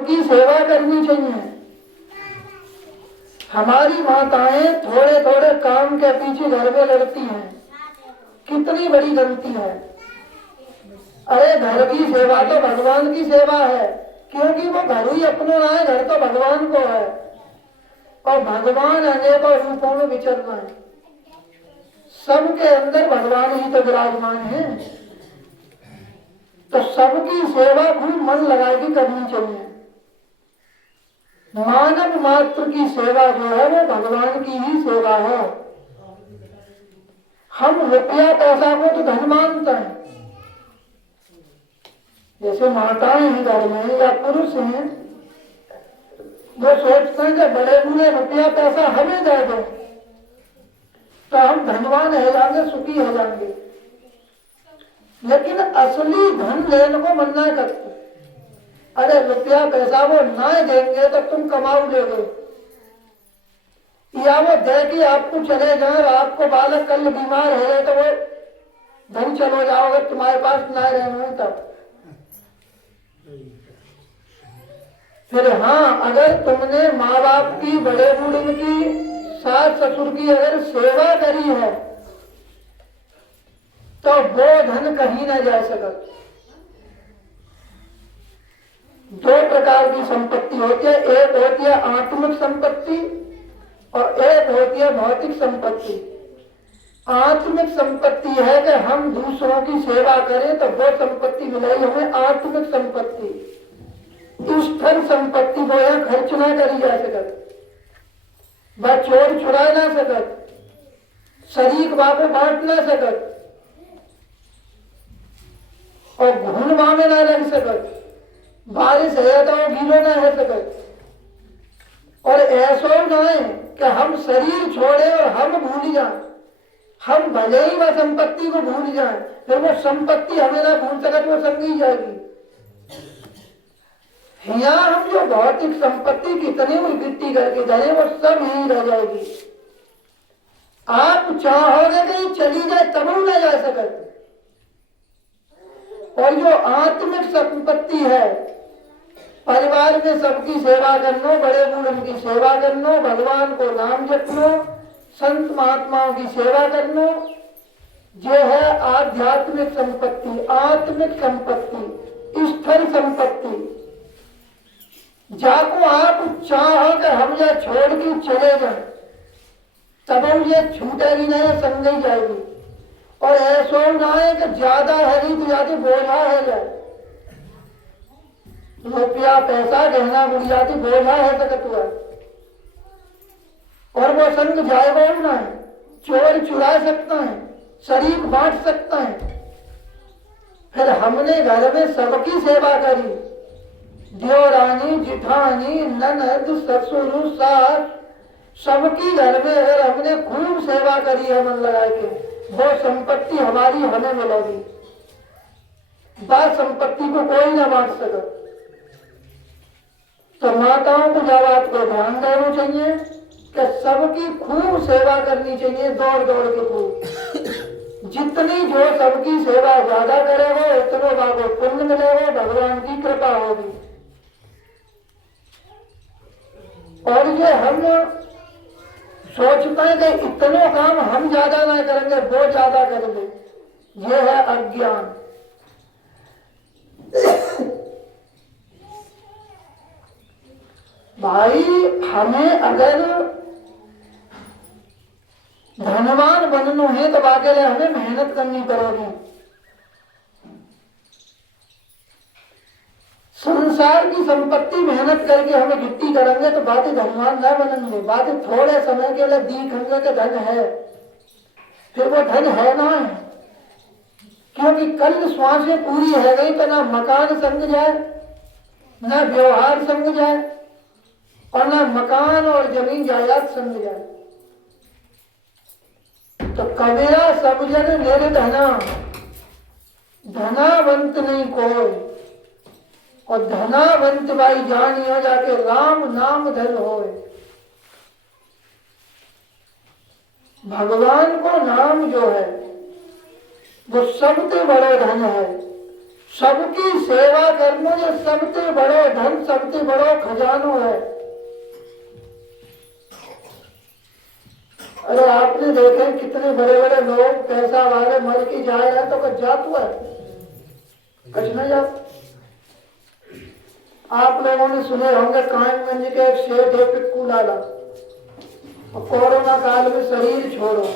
की सेवा करनी चाहिए। हमारी माताएं थोड़े थोड़े काम के पीछे घर में लड़ती हैं, कितनी बड़ी गलती है। अरे घर की सेवा तो भगवान की सेवा है, क्योंकि वो घर ही अपना है, घर तो भगवान को है और भगवान अनेकों रूपों में विचरना है। सबके अंदर भगवान ही तो विराजमान है, तो सबकी सेवा खूब मन लगा के करनी चाहिए। मानव मात्र की सेवा जो है वो भगवान की ही सेवा है। हम रुपया पैसा को तो धन मानते हैं, जैसे माताएं हैं घर में या पुरुष हैं, वो सोचते हैं कि बड़े बूढ़े रुपया पैसा हमें दे दो तो हम धनवान हो जाएंगे, सुखी हो जाएंगे। लेकिन असली धन लेने को मना करते। अरे रुपया पैसा वो ना देंगे तो तुम कमाओ लोगे, या वो दे के आपको चले जाए, आपको बालक कल बीमार हो गए तो वो धन चलो जाओगे, तुम्हारे पास ना रहना तब। फिर हाँ, अगर तुमने माँ बाप की, बड़े बूढ़े की, सास ससुर की अगर सेवा करी है तो वो धन कहीं ना जा सका। दो प्रकार की संपत्ति होती है, एक होती है आत्मिक संपत्ति और एक होती है भौतिक संपत्ति। आत्मिक संपत्ति है कि हम दूसरों की सेवा करें तो वो संपत्ति मिलेगी हमें, आत्मिक संपत्ति। स्थल संपत्ति वो यहाँ खर्च ना करी जा सकत, वह चोर चुरा ना सकत, शरीक बाबू बांट ना सकत और घूमवा में ना लग सकत, बारिश है तो गीलो ना हो सकत। और ऐसा ना है कि हम शरीर छोड़े और हम भूल जाए, हम भले ही वह संपत्ति को भूल जाए, फिर वो संपत्ति हमें ना भूल सकत, वो संगी जाएगी। यहाँ हम जो भौतिक संपत्ति कितनी हुई गिट्टी करके धरे वो सब यही रह जाएगी। आप चाहोगे कि चली जाए तब न जा सकते। और जो आत्मिक संपत्ति है, परिवार में सबकी सेवा करना, बड़े बूढ़ों की सेवा करना, भगवान को नाम जपना, संत महात्माओं की सेवा करना, जो है आध्यात्मिक संपत्ति, आत्मिक संपत्ति, स्थिर संपत्ति। जाको आप चाहो कि हम या छोड़ के चले जाए तब ये छूटेगी नहीं, संग जाएगी। और ऐसा ना है कि ज्यादा है तो ज्यादा बोझा है जाए, रुपया पैसा गहना गुड़िया की बोझा है सकत हुआ और वो संग जाएगा ना है। चोर चुरा सकता है, शरीक बांट सकता है। फिर हमने घर में सबकी सेवा करी, देवरानी, जिठानी, ननद, ससुर, सास, सबकी घर में अगर हमने खूब सेवा करी है मन लगा के, वो संपत्ति हमारी हमें मिलेगी। बात संपत्ति को कोई ना बांट सका। तो माताओं को जब आपको ध्यान देना चाहिए कि सबकी खूब सेवा करनी चाहिए, दौड़ दौड़ के खूब। जितनी जो सबकी सेवा ज्यादा करेगा उतना बाबू पुण्य मिलेगा, भगवान की कृपा होगी। और ये हम सोचते हैं कि इतना काम हम ज्यादा ना करेंगे, वो ज्यादा करेंगे, ये है अज्ञान। भाई हमें अगर धनवान बनना है तो आगे हमें मेहनत करनी पड़ेगी। संसार की संपत्ति मेहनत करके हमें इकट्ठी करेंगे तो बातें धनवान न बनेंगे, बातें थोड़े समय के लिए दिखेंगे कि धन है, फिर वो धन है ना है। क्योंकि कल श्वासें पूरी है गई तो ना मकान संग जाए, ना व्यवहार संग जाए और ना मकान और जमीन जायदाद संग जाए। तो कबीरा सब जन मेरे धना, धनावंत नहीं कोई, और धनावंत भाई जानियो जाके राम नाम धन होए। भगवान को नाम जो है वो सबसे बड़ा धन है। सबकी सेवा करना ये सबसे बड़ो धन, सबसे बड़ो खजानो है। अरे आपने देखे कितने बड़े बड़े लोग पैसा वाले मर के जा रहे हैं तो कच जात हुआ है, कच न जात। आप लोगों ने सुने होंगे कायमगंज के एक शेठ है पिक्कू लाला, कोरोना काल में शरीर छोड़ो,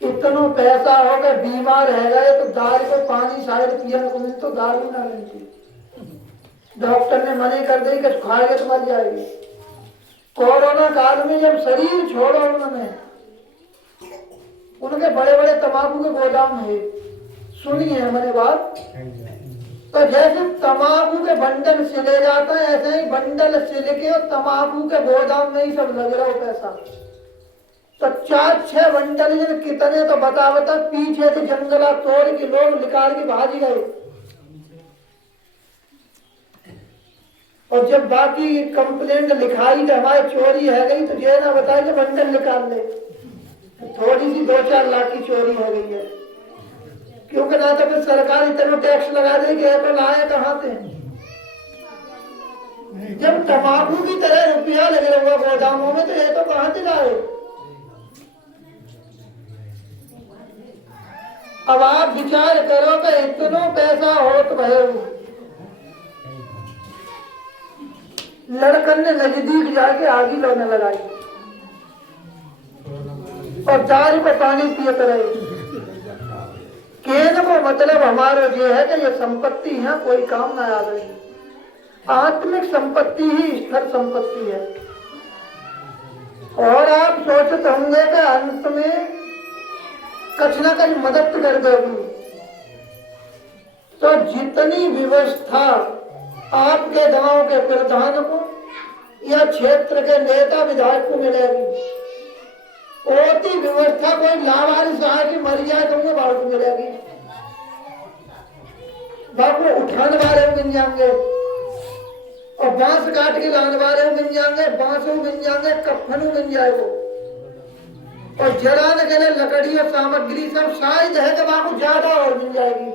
इतना पैसा हो गया बीमार है गए तो दारू को पानी शायद पियन को मिल तो दारू ना मिलती। डॉक्टर ने मना कर दी कि खाएगा तो मर जाएगी। कोरोना काल में जब शरीर छोड़ो उन्होंने, उनके बड़े बड़े तंबाकू के गोदाम है, सुनिए हमारी बात। तो जैसे तंबाकू के बंडल सिले जाता है ऐसे ही बंडल सिल के और तंबाकू के गोदाम में ही सब लग रहा हो पैसा। तो 4-6 बंडल कितने तो बता पीछे से जंगला तोड़ के लोग निकाल के भाग गए। और जब बाकी कंप्लेंट लिखाई कि हमारी चोरी है गई तो ये ना बताए कि बंडल निकाल ले, थोड़ी सी 2-4 लाख की चोरी हो गई है। क्योंकि ना तो फिर सरकार इतना टैक्स लगा देगी तो लाए कहाँ से। जब तंबाकू की तरह रुपया लगे हुआ गोदामों में तो ये तो कहाँ से लाए। अब आप विचार करो कि इतना पैसा हो तो भय लड़कन ने नजदीक जाके आगी लोने लगाई और दारू को पानी पियत रहे। कहने को मतलब हमारा ये है कि ये संपत्ति है कोई काम ना आ गई। आत्मिक संपत्ति ही स्थिर संपत्ति है। और आप सोचते होंगे कि अंत में कछ ना कछ मदद कर देगी। तो जितनी व्यवस्था आपके गांव के प्रधान को या क्षेत्र के नेता विधायक को मिलेगी, ओती व्यवस्था कोई लावारिस आए कि मर जाए तो उन्हें बाढ़ मिलेगी। बापू उठाने वाले मिल जाएंगे और बांस काट के लाने वाले मिल जाएंगे, बांसों मिल जाएंगे, कफनों मिल जाएगा और जलाने के लिए लकड़ी और सामग्री सब शायद है कि बापू ज्यादा और मिल जाएगी।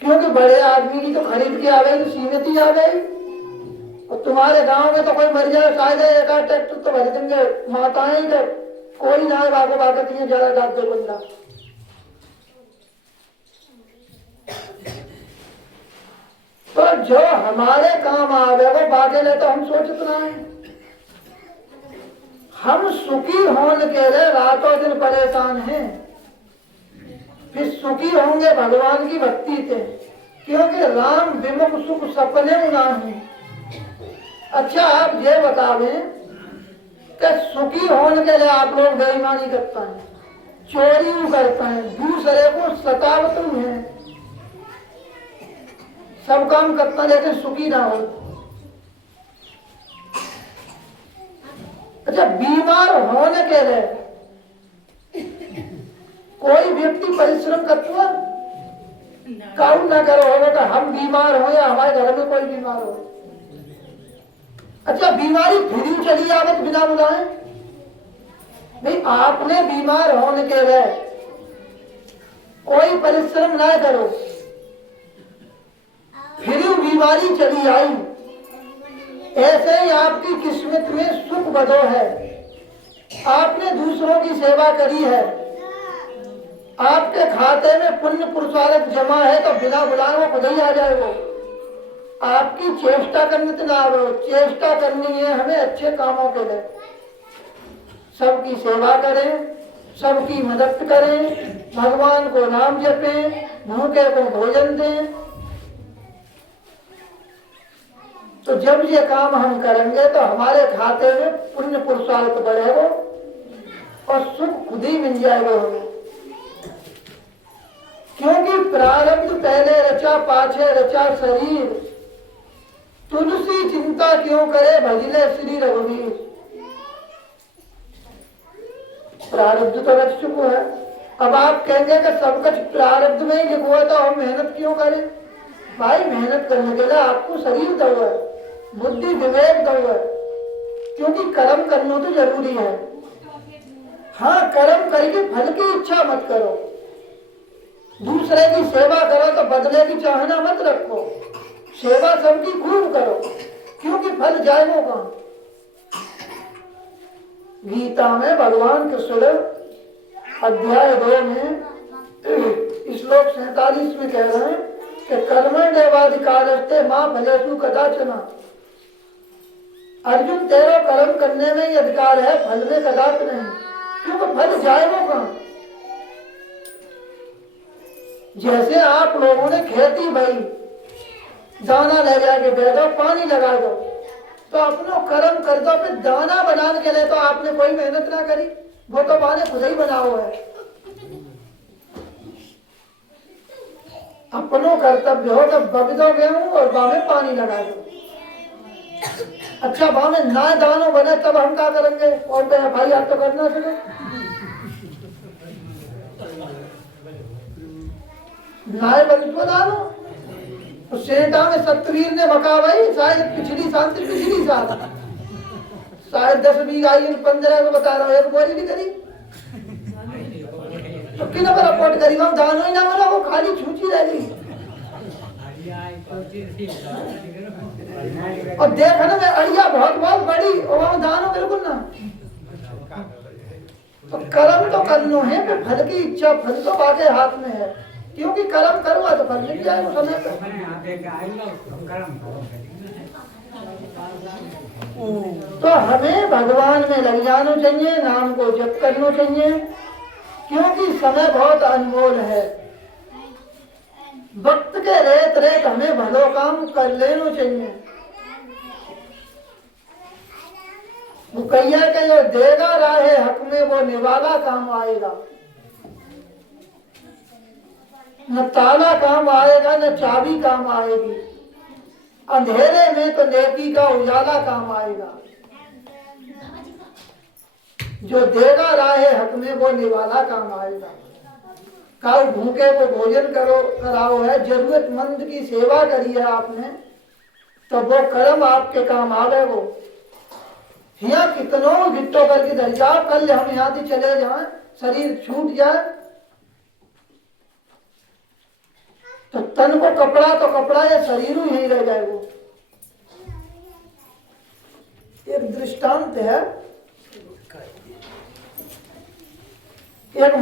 क्योंकि बड़े आदमी की तो खरीद के आ गई तो सीमित ही आ गई। और तुम्हारे गांव में तो कोई मर जाए शायद एक आध ट्रैक्टर तो भर देंगे माताएं ही, कोई ना बागो बागत नहीं ज्यादा डाल दो बंदा। तो जो हमारे काम आवे वो बागे ले तो हम सोचते ना है। हम सुखी होने के लिए रातों दिन परेशान हैं, फिर सुखी होंगे भगवान की भक्ति से, क्योंकि राम विमुख सुख सपने नहीं। अच्छा आप ये बतावें कि सुखी होने के लिए आप लोग बेईमानी करता है, चोरी करता है, दूसरे को सतावत है, सब काम करता है लेकिन सुखी ना हो। अच्छा बीमार होने के लिए कोई व्यक्ति परिश्रम करता है काउंट ना करो होगा कि हम बीमार हो या हमारे घर में कोई बीमार हो। अच्छा बीमारी फिर चली आवे बिना बुलाए भाई आपने बीमार होने के लिए कोई परिश्रम ना करो, फिर बीमारी चली आई। ऐसे ही आपकी किस्मत में सुख बदो है, आपने दूसरों की सेवा करी है, आपके खाते में पुण्य पुरुषार्थ जमा है तो बिना बुलाए वो खुद ही आ जाए। वो आपकी चेष्टा करने तो ना आवे, चेष्टा करनी है हमें अच्छे कामों के लिए। सबकी सेवा करें, सबकी मदद करें, भगवान को नाम जपें, भूखे को भोजन दें। तो जब ये काम हम करेंगे तो हमारे खाते में पुण्य पुरुषार्थ बढ़ेगा और सुख खुद ही मिल जाएगा हमें। क्योंकि प्रारब्ध पहले रचा पाछे रचा शरीर, तुलसी चिंता क्यों करे भजले श्री रघुवीर। प्रारब्ध तो रच चुका है। अब आप कहेंगे कि सब कुछ प्रारब्ध में ही लिखा तो हम मेहनत क्यों करें। भाई मेहनत करने के लिए आपको शरीर दो है, बुद्धि विवेक दो है, क्योंकि कर्म करना तो जरूरी है। हाँ, कर्म करके फल की इच्छा मत करो। दूसरे की सेवा करो तो बदले की चाहना मत रखो। सेवा सबकी खूब करो, क्योंकि फल जाएगा कहां। गीता में भगवान कृष्ण अध्याय 2 में श्लोक 47 में कह रहे हैं कि कर्मण्येवाधिकारस्ते मां फलेषु कदाचन। अर्जुन, तेरा कर्म करने में ही अधिकार है, फल में कदापि नहीं, क्योंकि फल जाएगा कहां। जैसे आप लोगों ने खेती भाई दाना ले जाके दे दो, पानी लगा दो, तो अपना कर्म कर दो, फिर दाना बनाने के लिए तो आपने कोई मेहनत ना करी, वो तो बाने खुद ही बना हुआ है। अपनो कर्तव्य हो तो बग दो गेहूं और बामे पानी लगा दो। अच्छा, बामे ना दानो बने तब हम क्या करेंगे? और भाई आप तो करना चाहिए। नाय बगीचो दानो तो सेठा में सतवीर ने बका भाई, शायद पिछली साल से पिछली साल शायद 10 बीघा 15 को बता रहा हूँ, एक बोरी नहीं करी तो किन पर रिपोर्ट करी, हम दानो ही ना बना, वो खाली छूची रह गई। और देखने में अड़िया बहुत बहुत बड़ी और वहां दानो बिल्कुल ना। तो कर्म तो करनो है, फिर फल की इच्छा, फल तो आगे हाथ में है, क्योंकि कर्म करूँगा तो फल मिल जाएगा समय पर। तो हमें भगवान में लग जाना चाहिए, नाम को जप करना चाहिए, क्योंकि समय बहुत अनमोल है। वक्त के रेत रेत हमें भलो काम कर लेना चाहिए। वो कहिया कि जो देगा राहे हक में वो निवाला काम आएगा। न ताला काम आएगा, न चाबी काम आएगी। अंधेरे में तो नेकी का उजाला काम आएगा। जो देगा राहे हक में वो निवाला काम आएगा। काउ भूखे को भोजन करो कराओ है, जरूरतमंद की सेवा करी है आपने, तो वो कर्म आपके काम आवे। वो यहाँ कितनों गिट्टो करके धर जाओ, कल हम यहाँ से चले जाएं, शरीर छूट जाए तो तन को कपड़ा तो कपड़ा या शरीर ही रह जाए। वो एक दृष्टांत है। एक